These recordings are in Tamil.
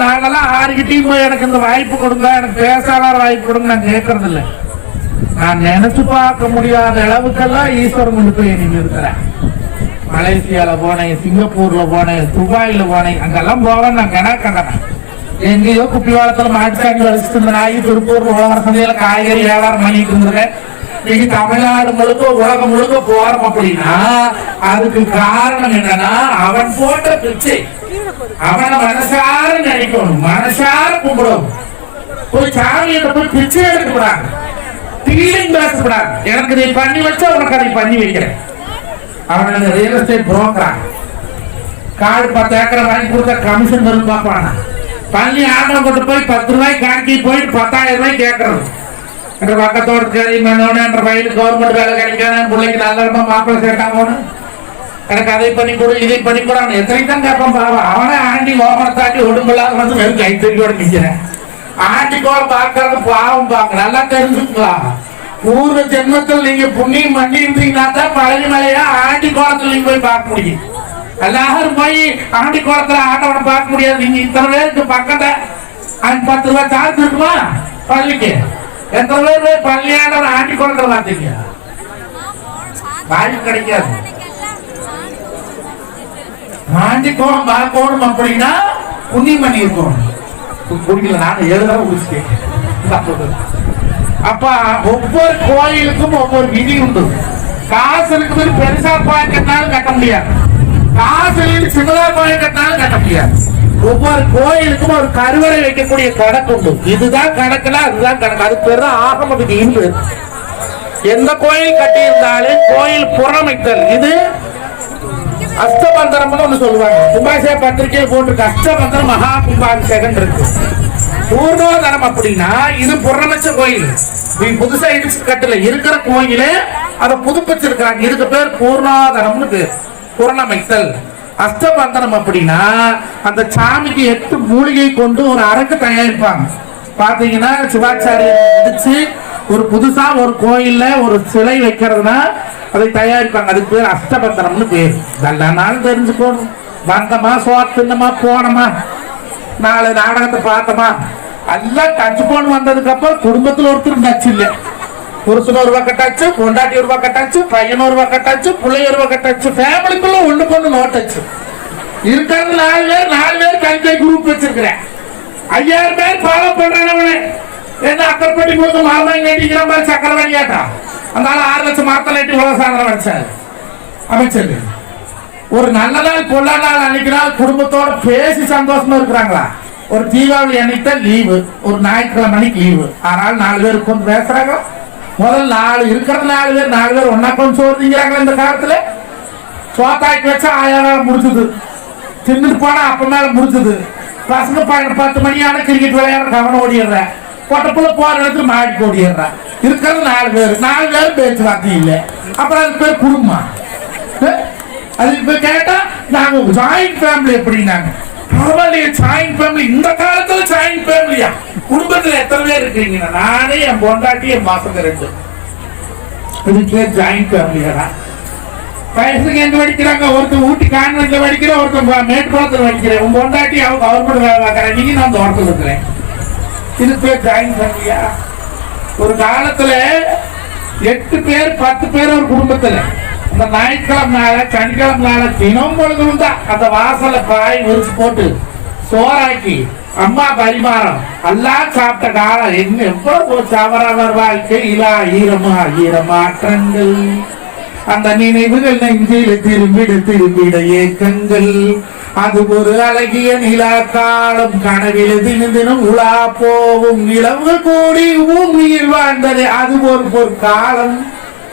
நாங்கெல்லாம் ஆறுகிட்டையும் போய் எனக்கு இந்த வாய்ப்பு கொடுங்க எனக்கு பேசாளர் வாய்ப்பு கொடுங்க நான் கேட்கறது இல்லை நான் நினைச்சு பார்க்க முடியாத அளவுக்கெல்லாம் ஈஸ்வரன் கொண்டு போய் நீங்க இருக்கிறேன் மலேசியால போனேன் சிங்கப்பூர்ல போனேன் துபாயில போனேன் அங்கெல்லாம் போவேன் நான் கணா கண்டனேன் எங்கேயோ குப்பிவாளத்துல மாட்டுக்காண்டி வலிச்சுட்டு இருந்த நாய் திருப்பூர் உழவர் சந்தையில காய்கறி வியாபாரம் பண்ணிட்டு இருந்தேன் இன்னைக்கு தமிழ்நாடு முழுக்க உலகம் முழுக்க போறோம் அப்படின்னா அதுக்கு காரணம் என்னன்னா அவன் போட்ட பிச்சை. அவனை மனசார நினைக்கணும். மனசார கும்பிடும் போய் சாமியிட்ட போய் பிச்சை எடுக்கக்கூடாது டீலிங் பேசக்கூடாது எனக்கு நீ பண்ணி வச்சா உனக்கு அதை பண்ணி வைக்கிறேன். அவன் ரியல் எஸ்டேட் புரோக்கரா காடு பத்து ஏக்கரை வாங்கி கொடுத்தா கமிஷன் வரும் பார்ப்பானா பள்ளி ஆண்டவன் கொண்டு போய் பத்து ரூபாய் காக்கி போயிட்டு பத்தாயிரம் ரூபாய் கேட்கறது. என்ற பக்கத்தோடு கறி மனோட என்ற பையனுக்கு கவர்மெண்ட் வேலை கிடைக்கணும் பிள்ளைக்கு நல்ல மாப்பிள்ளை சேர்க்காம எனக்கு அதை பண்ணி கொடு இதை பண்ணி கொடு அவன் எத்தனை தான் கேட்பான் பாவம். அவனே ஆண்டி ஓமனை தாண்டி வந்து வெறும் கைத்தறியோட நிற்கிறேன் ஆண்டி கோல பார்க்கறது பாவம் பார்க்க நல்லா தெரிஞ்சுங்களா பூர்வ ஜென்மத்தில் நீங்க புண்ணியம் பண்ணி இருந்தீங்கன்னா தான் பழனி மலையா ஆண்டி கோலத்தில் நீங்க போய் பார்க்க முடியும். எல்லாரும் போய் ஆண்டி கோலத்துல ஆண்டவனை பார்க்க முடியாது. நீங்க இத்தனை பேருக்கு பக்கத்துல அஞ்சு பத்து ரூபாய் சார்ஜ் இருக்குமா பள்ளிக்கு? எத்தனை பேர் போய் பள்ளியாண்டவன் ஆண்டி கோலத்துல பார்த்தீங்க வாய்ப்பு கிடைக்காது. ராண்டி கோலம் பார்க்கணும் அப்படின்னா புண்ணியம் பண்ணியிருக்கோம். புரியல குடிக்கல நான் எழுத குடிச்சிட்டேன் அப்ப ஒவ்வொரு கோயிலுக்கும் ஒவ்வொரு விதி உண்டு. காசு இருக்குது பெருசா கோயில் கட்டினாலும் கட்ட முடியாது. காசு சின்னதா கோயில் கட்டினாலும் கட்ட முடியாது. ஒவ்வொரு கோயிலுக்கும் ஒரு கருவறை வைக்கக்கூடிய கணக்கு உண்டு. இதுதான் கணக்குல அதுதான் கணக்கு. அது பேர் தான் ஆகம விதி எந்த கோயில் கட்டியிருந்தாலும் கோயில் புறமைத்தல். இது அஷ்டபந்தரம்னு ஒண்ணு சொல்லுவாங்க. கும்பாசே பத்திரிகையில் போட்டிருக்கு. அஷ்டபந்தரம் மகா கும்பாபிஷேகம் இருக்கு. பூர்ணோதரம் அப்படின்னா இது புறநமைச்ச கோயில். நீ புதுசா இடிச்சு கட்டல இருக்கிற கோயில அதை புதுப்பிச்சிருக்கிறாங்க. இதுக்கு பேர் பூர்ணாதரம்னு பேர். புறநமைத்தல் அஷ்டபந்தரம் அப்படின்னா அந்த சாமிக்கு எட்டு மூலிகை கொண்டு ஒரு அரக்கு தயாரிப்பாங்க. பாத்தீங்கன்னா சிவாச்சாரியர் இடிச்சு ஒரு புதுசா ஒரு கோயில்ல ஒரு சிலை வைக்கிறதுனா அதை தயாரிப்பாங்க. அதுக்கு பேர் அஷ்டபத்திரம்னு பேர். நல்ல நாள் தெரிஞ்சுக்கணும். வந்தமா சோத்துனமா போனோமா நாலு நாடகத்தை பார்த்தோமா எல்லாம் டச் போன் வந்ததுக்கு அப்புறம் குடும்பத்தில் ஒருத்தர் டச் இல்லை. புருஷன் ஒரு பக்கம் டச் பொண்டாட்டி ஒரு பக்கம் டச் பையன் ஒரு பக்கம் டச் பிள்ளை ஒரு பக்கம் டச் ஃபேமிலிக்குள்ள ஒண்ணு பொண்ணு நோ டச் இருக்கிறது நாலு பேர் நாலு பேர் கல்வி குரூப் வச்சிருக்கிறேன். ஐயாயிரம் பேர் ஃபாலோ பண்றேன் என்ன அக்கற்பட்டி கொடுத்து மாமாங்க கேட்டிக்கிற மாதிரி சக்கரவாணி கேட்டான் அந்த ஆள் ஆறு லட்சம் மாத்தம் நீட்டி உலக சாதனை வச்சாரு அமைச்சர். ஒரு நல்ல நாள் பொல்லா நாள் அன்னைக்கு நாள் குடும்பத்தோட பேசி சந்தோஷமா இருக்கிறாங்களா? ஒரு தீபாவளி அன்னைக்கு தான் லீவு ஒரு ஞாயிற்றுக்கிழமை அன்னைக்கு லீவு ஆனால் நாலு பேர் உட்கார்ந்து பேசுறாங்க. முதல்ல நாலு இருக்கிற நாலு பேர் நாலு பேர் ஒன்னா கொஞ்சம் சோறு இந்த காலத்துல? சோத்தாய்க்கு வச்சா ஆயிரம் வேலை முடிச்சது தின்னுட்டு போனா அப்ப மேல முடிச்சது பசங்க பத்து மணி ஆனால் கிரிக்கெட் விளையாட கவனம் ஓடிடுறேன். பொட்டப்புல போற இடத்துல மாடி ஓடிடுறேன் இருக்கிறது நாலு பேர். நாலு பேர் பேச்சுவார்த்தை இல்லை. அப்புறம் அதுக்கு பேர் குடும்பம். அது இப்ப கேட்டா நாங்க ஜாயிண்ட் ஃபேமிலி எப்படின்னாங்க? பரவாயில்லையே ஜாயிண்ட் ஃபேமிலி இந்த காலத்துல ஜாயிண்ட் ஃபேமிலியா குடும்பத்துல எத்தனை பேர் இருக்கீங்க நானே என் பொண்டாட்டி என் மாசத்து ரெண்டு. இதுக்கு ஜாயிண்ட் ஃபேமிலியாடா வயசுக்கு எங்க படிக்கிறாங்க? ஒருத்தர் ஊட்டி கான்வென்ட்ல படிக்கிறேன் ஒருத்தர் மேட்டுப்பாளத்தில் படிக்கிறேன். உங்க பொண்டாட்டி அவங்க கவர்மெண்ட் வேலை பார்க்கறேன். நீங்க நான் தோட்டத்தில் இருக்கிறேன். இது பேர் ஜாயின் ஃபேமிலியா ஒரு காலத்துல எட்டு பேர் பத்து பேர் ஒரு குடும்பத்துல. அந்த ஞாயிற்றுக்கிழமை நாள சனிக்கிழமை நாள தினம் பொழுதும் தான் அந்த வாசல பாய் விரிச்சு போட்டு சோறாக்கி அம்மா பரிமாறம் எல்லாம் சாப்பிட்ட காலம் என்ன? எவ்வளவு தவறவர் வாழ்க்கை. இலா ஈரமா ஈரமாற்றங்கள் அந்த நினைவுகள் நெஞ்சில திரும்பிட திரும்பிட ஏக்கங்கள். அது ஒரு அழகிய நிலா காலம் கனவில தினம் தினம் உலா போவும் நிலவுகள் கூடி பூமியில் வாழ்ந்தது. அது ஒரு ஒரு காலம்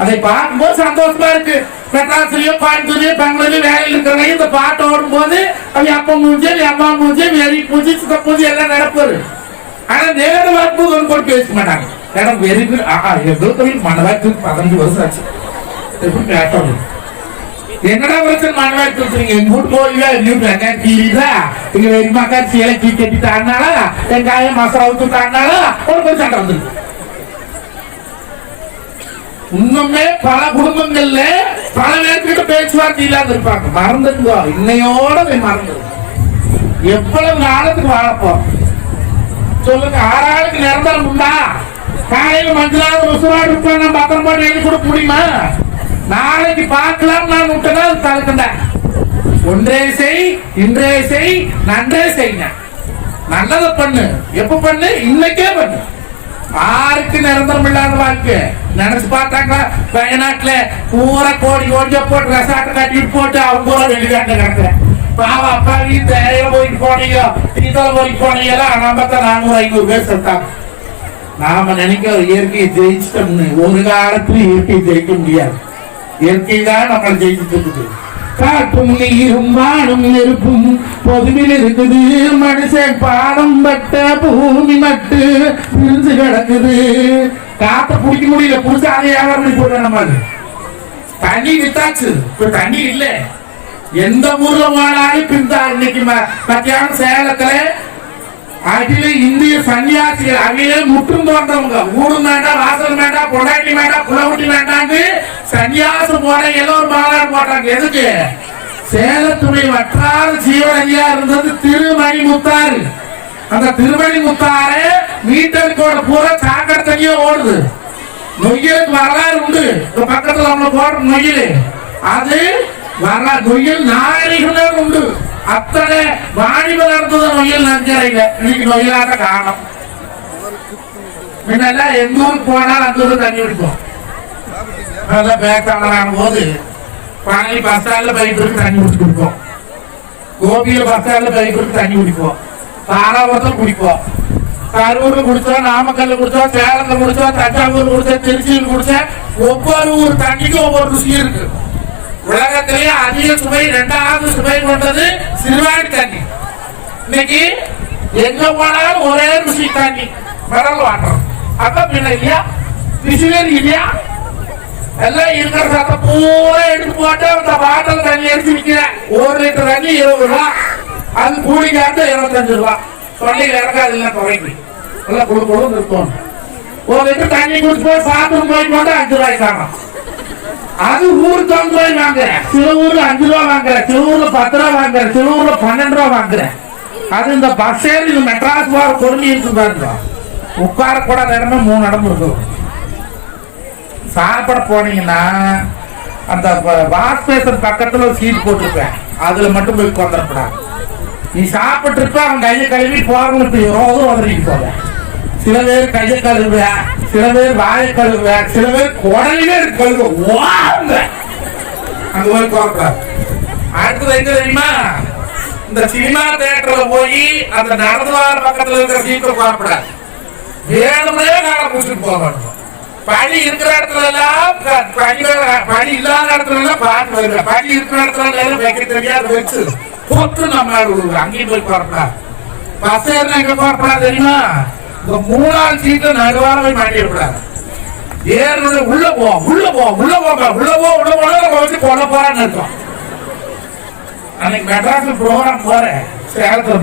அதை பார்க்கும்போது சந்தோஷமா இருக்கு. மெட்ராஸ்லயோ கோயம்புத்தூர்லயோ பெங்களூர்லயோ வேலையில் இருக்கிறவங்க இந்த பாட்டு ஓடும் போது அவங்க அப்பா மூஞ்சி அம்மா மூஞ்சி வெறி பூஜை சித்த பூஜை எல்லாம் நடப்பாரு ஆனா நேரு வரும்போது ஒன்று கூட பேச மாட்டாங்க. ஏன்னா வெறி ஆஹா எவ்வளவு மனவாக்கு பதினஞ்சு வருஷம் ஆச்சு. கேட்டோம்? என்னடா பிரச்சனை? மனவாக்கு சொல்றீங்க எங்க வீட்டு கோயில நீங்க கீழா எங்க வெறுமாக்கா சீலை கீ கட்டி தாண்டாளா வெங்காயம் மசாலா ஊத்து தாண்டாளா ஒரு கொஞ்சம் சண்டை வந்துருக்கு இன்னுமே பல குடும்பங்கள்ல பல பேர்கிட்ட பேச்சுவார்த்தை இல்லாத இருப்பாங்க. மறந்துங்க இன்னையோட போய் மறந்து எவ்வளவு நாளுக்கு வாழப்போம் சொல்லுங்க ஆறு ஆளுக்கு நிரந்தரம் உண்டா? காலையில மஞ்சளாவது உசுவாடு இருப்பேன். நான் பத்திரம் போட்டு எழுதி கொடுக்க முடியுமா? நாளைக்கு பார்க்கலாம் நான் விட்டதா? அது தடுக்கின்றேன் ஒன்றே செய் இன்றே செய் நன்றே செய்யுங்க. நல்லதை பண்ணு. எப்ப பண்ணு? இன்னைக்கே பண்ணு. யாருக்கு நிரந்தரம் இல்லாத வாழ்க்கை? நினைச்சு பார்த்தாங்களா? வயநாட்டுல பூரா கோடி கோடியா போட்டு ரெசார்ட் கட்டிட்டு போட்டு அவங்க கூட வெளிநாட்டுல கிடக்குறேன். பாவா அப்பா நீ வீட்டு போயிட்டு போனீங்க. தீதல போயிட்டு போனீங்களா ஆனா தான் நானூறு ஐநூறு பேர் செத்தாங்க நாம நினைக்கிற இயற்கையை ஜெயிச்சிட்டோம்னு ஒரு காலத்துல இயற்கையை ஜெயிக்க முடியாது. இயற்கை தான் நம்மளை ஜெயிச்சுட்டு இருக்குது காட்டும் நீரும் வானும் நெருப்பும் பொதுவில் இருக்குது மனுஷன் பாடம் பட்ட பூமி மட்டு பிரிஞ்சு கிடக்குது. காத்த பிடிக்க முடியல புடிச்சு அதை வியாபாரம் நம்ம தண்ணி வித்தாச்சு. இப்ப தண்ணி இல்ல. எந்த ஊர்ல போனாலும் பிந்தா இன்னைக்கு ம- மத்தியானம் சேலத்துல அகில இந்திய சன்னியாசிகள் அவையிலே முற்றும் தோன்றவங்க. ஊரு வேண்டாம் வாசல் வேண்டாம் பொண்டாட்டி வேண்டாம் குளவுட்டி வேண்டாம்னு சன்னியாசம் போற எல்லோரும் மாநாடு போட்டாங்க. எதுக்கு? சேலத்துடைய வற்றாத ஜீவனையா இருந்தது திருமணி முத்தாறு அந்த திருமணி முத்தாறு மீட்டருக்கோட பூரா சாக்கடை தனியா ஓடுது. நொய்யலுக்கு வரலாறு உண்டு. இந்த பக்கத்துல நம்ம போடுற நொய்யல். அது வரலாறு. நொய்யல் நாகரிகம் உண்டு. அத்தனை வாணிபம் நடந்தது நொய்யல் நஞ்சரையில இன்னைக்கு நொய்யலாக காணும். முன்னெல்லாம் எங்க ஊருக்கு போனாலும் அந்த ஊருக்கு தண்ணி குடிப்போம். நல்லா பேக்கான போது பழனி பஸ் ஸ்டாண்ட்ல பைக் இருக்கு தண்ணி குடிச்சு குடிப்போம். கோபியில பஸ் ஸ்டாண்ட்ல பைக் இருக்கு தண்ணி குடிப்போம். தாராபுரத்தில் குடிப்போம். கரூர்ல குடிச்சோம் நாமக்கல்ல குடிச்சோம் சேலத்துல குடிச்சோம் தஞ்சாவூர் குடிச்சோம் திருச்சியில் குடிச்சோம் ஒவ்வொரு ஊர் தண்ணிக்கும் ஒவ்வொரு ருசி இருக்கு. உலகத்திலேயே அதிக சுவை இரண்டாவது சுவை கொண்டது சிறுவாணி தண்ணி. இன்னைக்கு எங்க போனாலும் ஒரே ருசி தண்ணி மினரல் வாட்டர் அப்ப பின்ன இல்லையா? பிசிலர் இல்லையா? எல்லாம் இருக்கிற சத்த பூரா எடுத்து போட்டு அந்த பாட்டில் தண்ணி எடுத்து விற்கிறேன் ஒரு லிட்டர் தண்ணி இருபது ரூபா. அது கூலிக்காட்டு இருபத்தஞ்சு ரூபா. தொண்டையில் இறக்காது இல்லை துறைக்கு நல்லா கொடு கொடு இருக்கும் ஒரு லிட்டர் தண்ணி குடிச்சு போய் பாத்ரூம் போய் போட்டு அஞ்சு ரூபாய்க்கு காணும் அது ஊர் வந்து போய் வாங்குறேன். சில அஞ்சு ரூபா வாங்குறேன். சில பத்து ரூபா வாங்குறேன். சில பன்னெண்டு ரூபா வாங்குறேன். அது இந்த பஸ் ஏறி இது மெட்ராஸ் போற பொருள் இருக்கு பாருங்க. உட்கார கூட நேரமே மூணு இடம் இருக்கும். சாப்பிட போனீங்கன்னா அந்த வாஷ் பேசன் பக்கத்துல ஒரு சீட் போட்டிருப்பேன். அதுல மட்டும் போய் உட்காந்துடக்கூடாது நீ சாப்பிட்டு இருப்ப அவன் கையை கழுவி போறவங்களுக்கு யோகம் வந்துருக்கு போல சில பேர் கையை கழுவுவேன் சில பேர் வாயை கழுவுவ சில பேர் குடலிலே கழுவ அங்க போய் போகக்கூடாது அடுத்தது எங்க தெரியுமா? இந்த சினிமா தேட்டர்ல போய் அந்த நடந்து வர பக்கத்துல இருக்கிற சீக்கிரம் போகக்கூடாது வேணும்னே காலை பிடிச்சிட்டு வேண்டும் பழி இருக்கிற இடத்துல எல்லாம் ப- இல்லாத இடத்துல எல்லாம் பார்த்து வருங்க. பனி இருக்கிற இடத்துல எல்லாம் வைக்க தெரியாது வச்சு பொத்து நம்ம அங்கேயும் போய் போறப்படாது பஸ் ஏறினா எங்க போறப்படாது தெரியுமா? இந்த மூணாவது சீட்டு நடுவார போய் மாட்டிடக்கூடாது. ஏறுனது உள்ள போ உள்ள போ உள்ள போங்க உள்ள போ உள்ள போனா நம்ம வந்து கொல்ல போறான்னு இருக்கோம் அன்னைக்கு மெட்ராஸ் ப்ரோக்ராம் போறேன். சேலத்துல